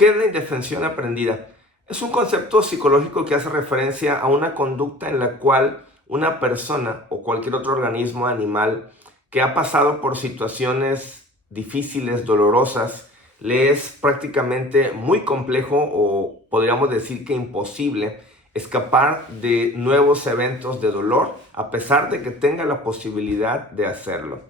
¿Qué es la indefensión aprendida? Es un concepto psicológico que hace referencia a una conducta en la cual una persona o cualquier otro organismo animal que ha pasado por situaciones difíciles, dolorosas, le es prácticamente muy complejo o podríamos decir que imposible escapar de nuevos eventos de dolor a pesar de que tenga la posibilidad de hacerlo.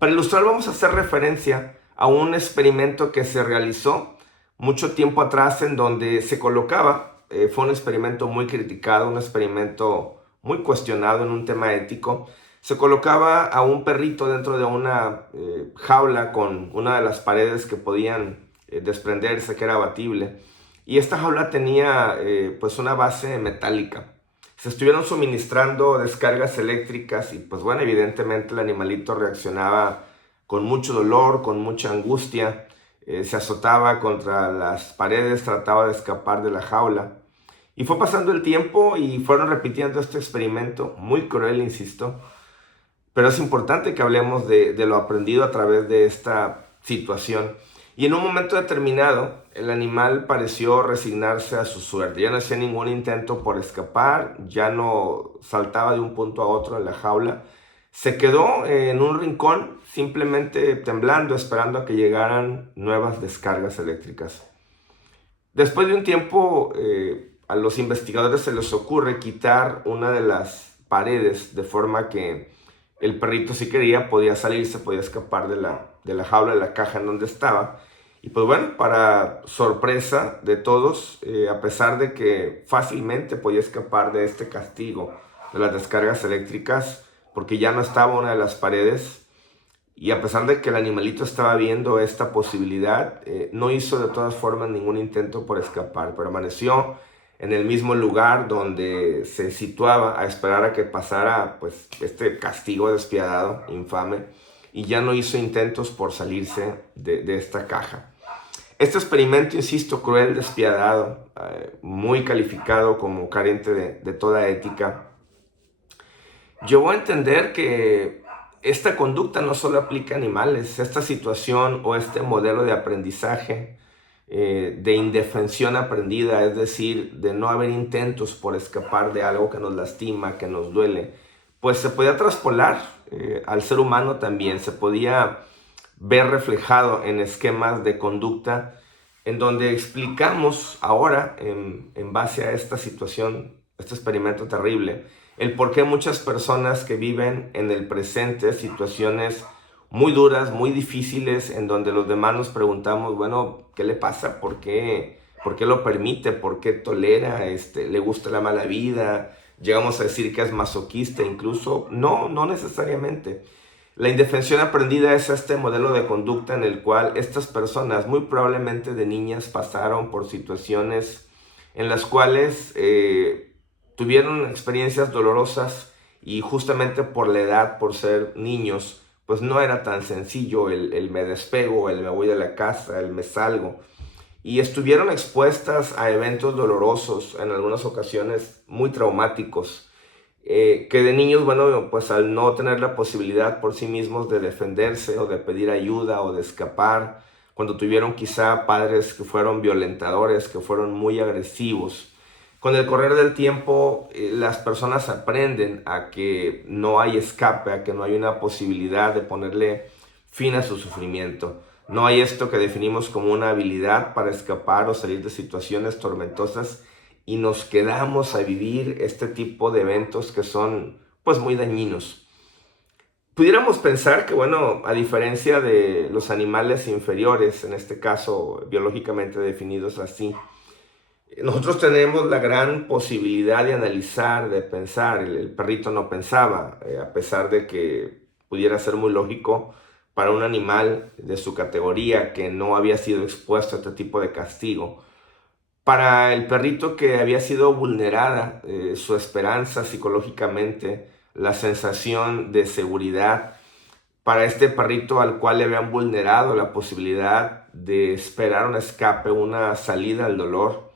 Para ilustrar vamos a hacer referencia a un experimento que se realizó mucho tiempo atrás en donde se colocaba, fue un experimento muy criticado, un experimento muy cuestionado en un tema ético, se colocaba a un perrito dentro de una jaula con una de las paredes que podían desprenderse, que era abatible, y esta jaula tenía pues una base metálica. Se estuvieron suministrando descargas eléctricas y pues bueno, evidentemente el animalito reaccionaba con mucho dolor, con mucha angustia, se azotaba contra las paredes, trataba de escapar de la jaula. Y fue pasando el tiempo y fueron repitiendo este experimento, muy cruel, insisto, pero es importante que hablemos de lo aprendido a través de esta situación. Y en un momento determinado, el animal pareció resignarse a su suerte. Ya no hacía ningún intento por escapar, ya no saltaba de un punto a otro en la jaula. Se quedó en un rincón, simplemente temblando, esperando a que llegaran nuevas descargas eléctricas. Después de un tiempo, a los investigadores se les ocurre quitar una de las paredes de forma que el perrito, si quería, podía salirse, podía escapar de la jaula, de la caja en donde estaba. Y pues bueno, para sorpresa de todos, a pesar de que fácilmente podía escapar de este castigo de las descargas eléctricas, porque ya no estaba una de las paredes, y a pesar de que el animalito estaba viendo esta posibilidad, no hizo de todas formas ningún intento por escapar. Permaneció en el mismo lugar donde se situaba a esperar a que pasara pues, este castigo despiadado, infame, y ya no hizo intentos por salirse de esta caja. Este experimento, insisto, cruel, despiadado, muy calificado como carente de toda ética, llevó a entender que esta conducta no solo aplica a animales, esta situación o este modelo de aprendizaje, de indefensión aprendida, es decir, de no haber intentos por escapar de algo que nos lastima, que nos duele, pues se podía traspolar al ser humano también, se podía ver reflejado en esquemas de conducta en donde explicamos ahora, en base a esta situación, este experimento terrible, el por qué muchas personas que viven en el presente situaciones muy duras, muy difíciles, en donde los demás nos preguntamos, bueno, ¿qué le pasa? ¿Por qué lo permite? ¿Por qué tolera? ¿Le gusta la mala vida? Llegamos a decir que es masoquista incluso. No, no necesariamente. La indefensión aprendida es este modelo de conducta en el cual estas personas, muy probablemente de niñas, pasaron por situaciones en las cuales tuvieron experiencias dolorosas y justamente por la edad, por ser niños, pues no era tan sencillo el me despego, el me voy de la casa, el me salgo. Y estuvieron expuestas a eventos dolorosos, en algunas ocasiones muy traumáticos, que de niños, bueno, pues al no tener la posibilidad por sí mismos de defenderse o de pedir ayuda o de escapar, cuando tuvieron quizá padres que fueron violentadores, que fueron muy agresivos, con el correr del tiempo las personas aprenden a que no hay escape, a que no hay una posibilidad de ponerle fin a su sufrimiento. No hay esto que definimos como una habilidad para escapar o salir de situaciones tormentosas y nos quedamos a vivir este tipo de eventos que son pues muy dañinos. Pudiéramos pensar que, bueno, a diferencia de los animales inferiores, en este caso biológicamente definidos así, nosotros tenemos la gran posibilidad de analizar, de pensar. El perrito no pensaba, a pesar de que pudiera ser muy lógico para un animal de su categoría que no había sido expuesto a este tipo de castigo. Para el perrito que había sido vulnerada su esperanza psicológicamente, la sensación de seguridad, para este perrito al cual le habían vulnerado la posibilidad de esperar un escape, una salida al dolor.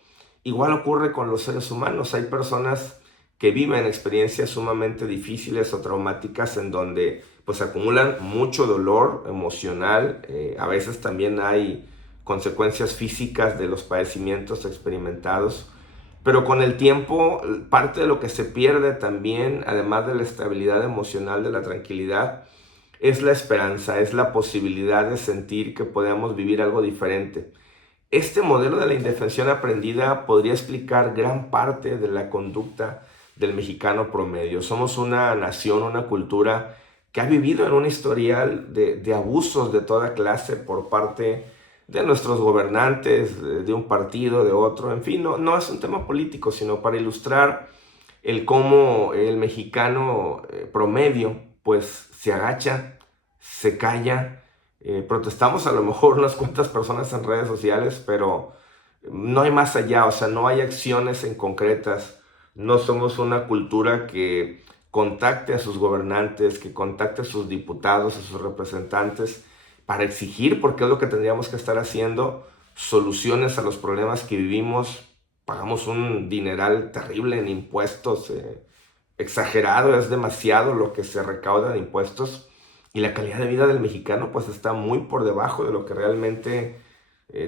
Igual ocurre con los seres humanos. Hay personas que viven experiencias sumamente difíciles o traumáticas en donde pues acumulan mucho dolor emocional. A veces también hay consecuencias físicas de los padecimientos experimentados. Pero con el tiempo, parte de lo que se pierde también, además de la estabilidad emocional, de la tranquilidad, es la esperanza, es la posibilidad de sentir que podemos vivir algo diferente. Este modelo de la indefensión aprendida podría explicar gran parte de la conducta del mexicano promedio. Somos una nación, una cultura que ha vivido en un historial de abusos de toda clase por parte de nuestros gobernantes, de un partido, de otro, en fin, no es un tema político, sino para ilustrar el cómo el mexicano promedio pues se agacha, se calla, protestamos a lo mejor unas cuantas personas en redes sociales, pero no hay más allá, o sea, no hay acciones en concretas, no somos una cultura que contacte a sus gobernantes, que contacte a sus diputados, a sus representantes, para exigir, porque es lo que tendríamos que estar haciendo, soluciones a los problemas que vivimos. Pagamos un dineral terrible en impuestos, exagerado, es demasiado lo que se recauda de impuestos, y la calidad de vida del mexicano pues está muy por debajo de lo que realmente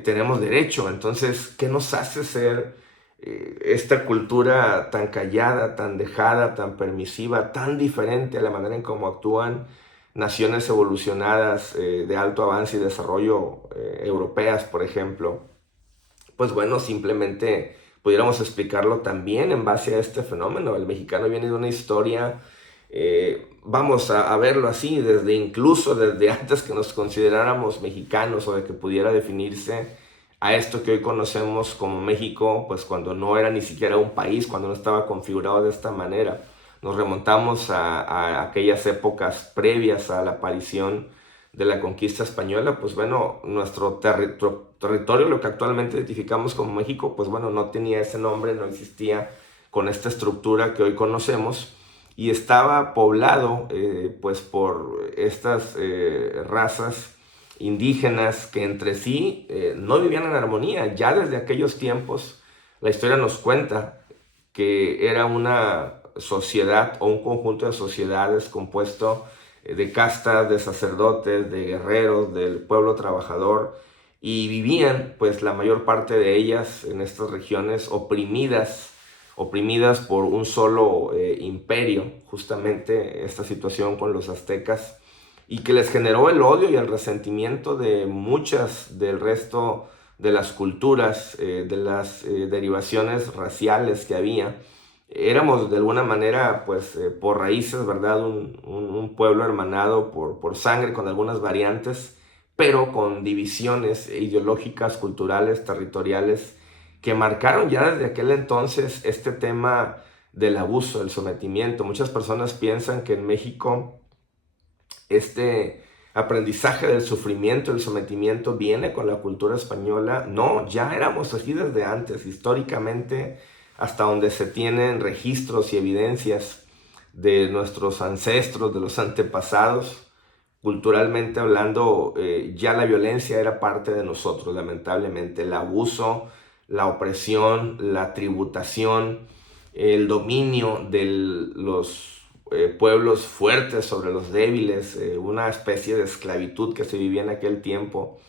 tenemos derecho. Entonces, ¿qué nos hace ser esta cultura tan callada, tan dejada, tan permisiva, tan diferente a la manera en cómo actúan naciones evolucionadas de alto avance y desarrollo, europeas, por ejemplo? Pues bueno, simplemente pudiéramos explicarlo también en base a este fenómeno. El mexicano viene de una historia, vamos a verlo así, incluso desde antes que nos consideráramos mexicanos, o de que pudiera definirse a esto que hoy conocemos como México, pues cuando no era ni siquiera un país, cuando no estaba configurado de esta manera. Nos remontamos a aquellas épocas previas a la aparición de la conquista española. Pues bueno, nuestro territorio, lo que actualmente identificamos como México, pues bueno, no tenía ese nombre, no existía con esta estructura que hoy conocemos, y estaba poblado pues por estas razas indígenas que entre sí no vivían en armonía. Ya desde aquellos tiempos la historia nos cuenta que era una sociedad o un conjunto de sociedades compuesto de castas, de sacerdotes, de guerreros, del pueblo trabajador, y vivían pues la mayor parte de ellas en estas regiones oprimidas por un solo imperio, justamente esta situación con los aztecas, y que les generó el odio y el resentimiento de muchas del resto de las culturas, de las derivaciones raciales que había. Éramos de alguna manera, pues por raíces, ¿verdad? Un pueblo hermanado por sangre, con algunas variantes, pero con divisiones ideológicas, culturales, territoriales, que marcaron ya desde aquel entonces este tema del abuso, del sometimiento. Muchas personas piensan que en México este aprendizaje del sufrimiento, el sometimiento, viene con la cultura española. No, ya éramos así desde antes, históricamente, hasta donde se tienen registros y evidencias de nuestros ancestros, de los antepasados. Culturalmente hablando, ya la violencia era parte de nosotros, lamentablemente. El abuso, la opresión, la tributación, el dominio de los pueblos fuertes sobre los débiles, una especie de esclavitud que se vivía en aquel tiempo.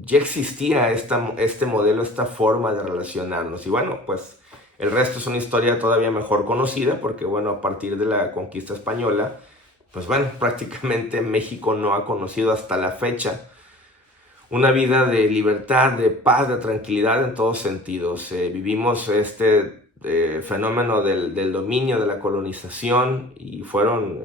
Ya existía este modelo, esta forma de relacionarnos. Y bueno, pues el resto es una historia todavía mejor conocida, porque bueno, a partir de la conquista española, pues bueno, prácticamente México no ha conocido hasta la fecha una vida de libertad, de paz, de tranquilidad en todos sentidos. Vivimos este fenómeno del dominio, de la colonización, y fueron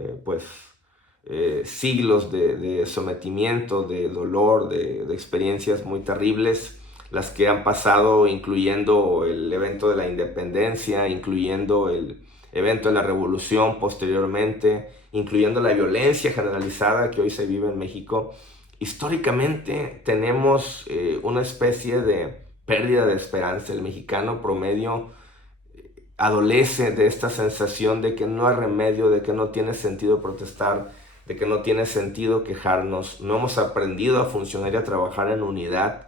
siglos de sometimiento, de dolor, de experiencias muy terribles, las que han pasado, incluyendo el evento de la independencia, incluyendo el evento de la revolución posteriormente, incluyendo la violencia generalizada que hoy se vive en México. Históricamente tenemos una especie de pérdida de esperanza. El mexicano promedio adolece de esta sensación de que no hay remedio, de que no tiene sentido protestar, de que no tiene sentido quejarnos. No hemos aprendido a funcionar y a trabajar en unidad.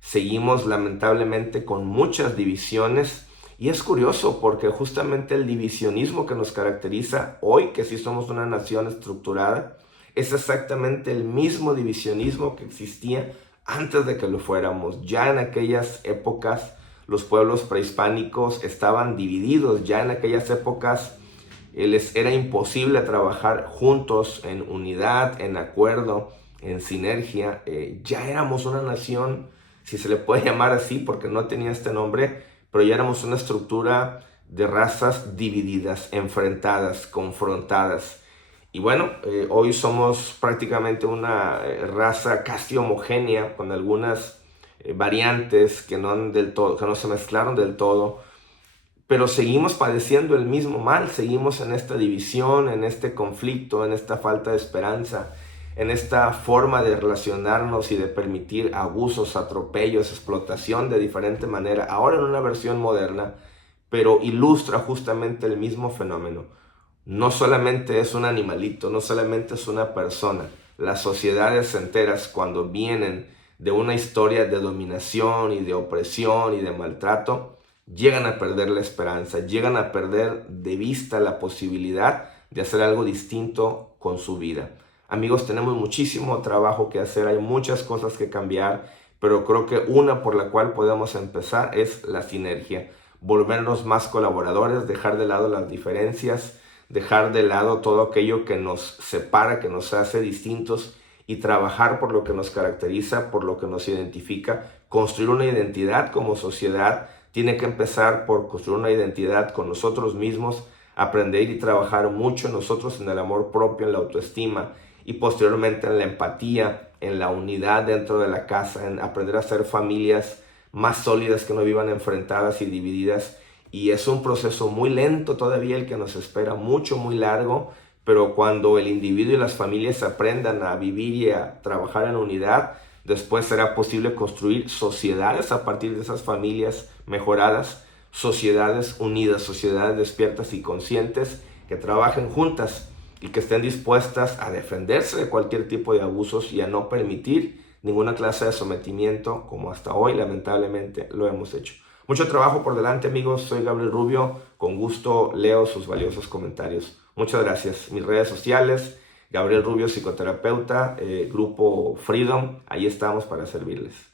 Seguimos lamentablemente con muchas divisiones, y es curioso porque justamente el divisionismo que nos caracteriza hoy, que sí somos una nación estructurada, es exactamente el mismo divisionismo que existía antes de que lo fuéramos. Ya en aquellas épocas los pueblos prehispánicos estaban divididos, ya en aquellas épocas les era imposible trabajar juntos en unidad, en acuerdo, en sinergia. Ya éramos una nación, si se le puede llamar así, porque no tenía este nombre, pero ya éramos una estructura de razas divididas, enfrentadas, confrontadas. Y bueno, hoy somos prácticamente una raza casi homogénea, con algunas variantes que que no se mezclaron del todo, pero seguimos padeciendo el mismo mal, seguimos en esta división, en este conflicto, en esta falta de esperanza, en esta forma de relacionarnos y de permitir abusos, atropellos, explotación de diferente manera, ahora en una versión moderna, pero ilustra justamente el mismo fenómeno. No solamente es un animalito, no solamente es una persona. Las sociedades enteras, cuando vienen de una historia de dominación y de opresión y de maltrato, llegan a perder la esperanza, llegan a perder de vista la posibilidad de hacer algo distinto con su vida. Amigos, tenemos muchísimo trabajo que hacer, hay muchas cosas que cambiar, pero creo que una por la cual podemos empezar es la sinergia. Volvernos más colaboradores, dejar de lado las diferencias, dejar de lado todo aquello que nos separa, que nos hace distintos y trabajar por lo que nos caracteriza, por lo que nos identifica. Construir una identidad como sociedad tiene que empezar por construir una identidad con nosotros mismos, aprender y trabajar mucho nosotros en el amor propio, en la autoestima y posteriormente en la empatía, en la unidad dentro de la casa, en aprender a ser familias más sólidas que no vivan enfrentadas y divididas. Y es un proceso muy lento todavía el que nos espera, mucho, muy largo, pero cuando el individuo y las familias aprendan a vivir y a trabajar en unidad, después será posible construir sociedades a partir de esas familias mejoradas, sociedades unidas, sociedades despiertas y conscientes que trabajen juntas y que estén dispuestas a defenderse de cualquier tipo de abusos y a no permitir ninguna clase de sometimiento como hasta hoy lamentablemente lo hemos hecho. Mucho trabajo por delante, amigos. Soy Gabriel Rubio. Con gusto leo sus valiosos comentarios. Muchas gracias. Mis redes sociales, Gabriel Rubio, psicoterapeuta, Grupo Freedom. Ahí estamos para servirles.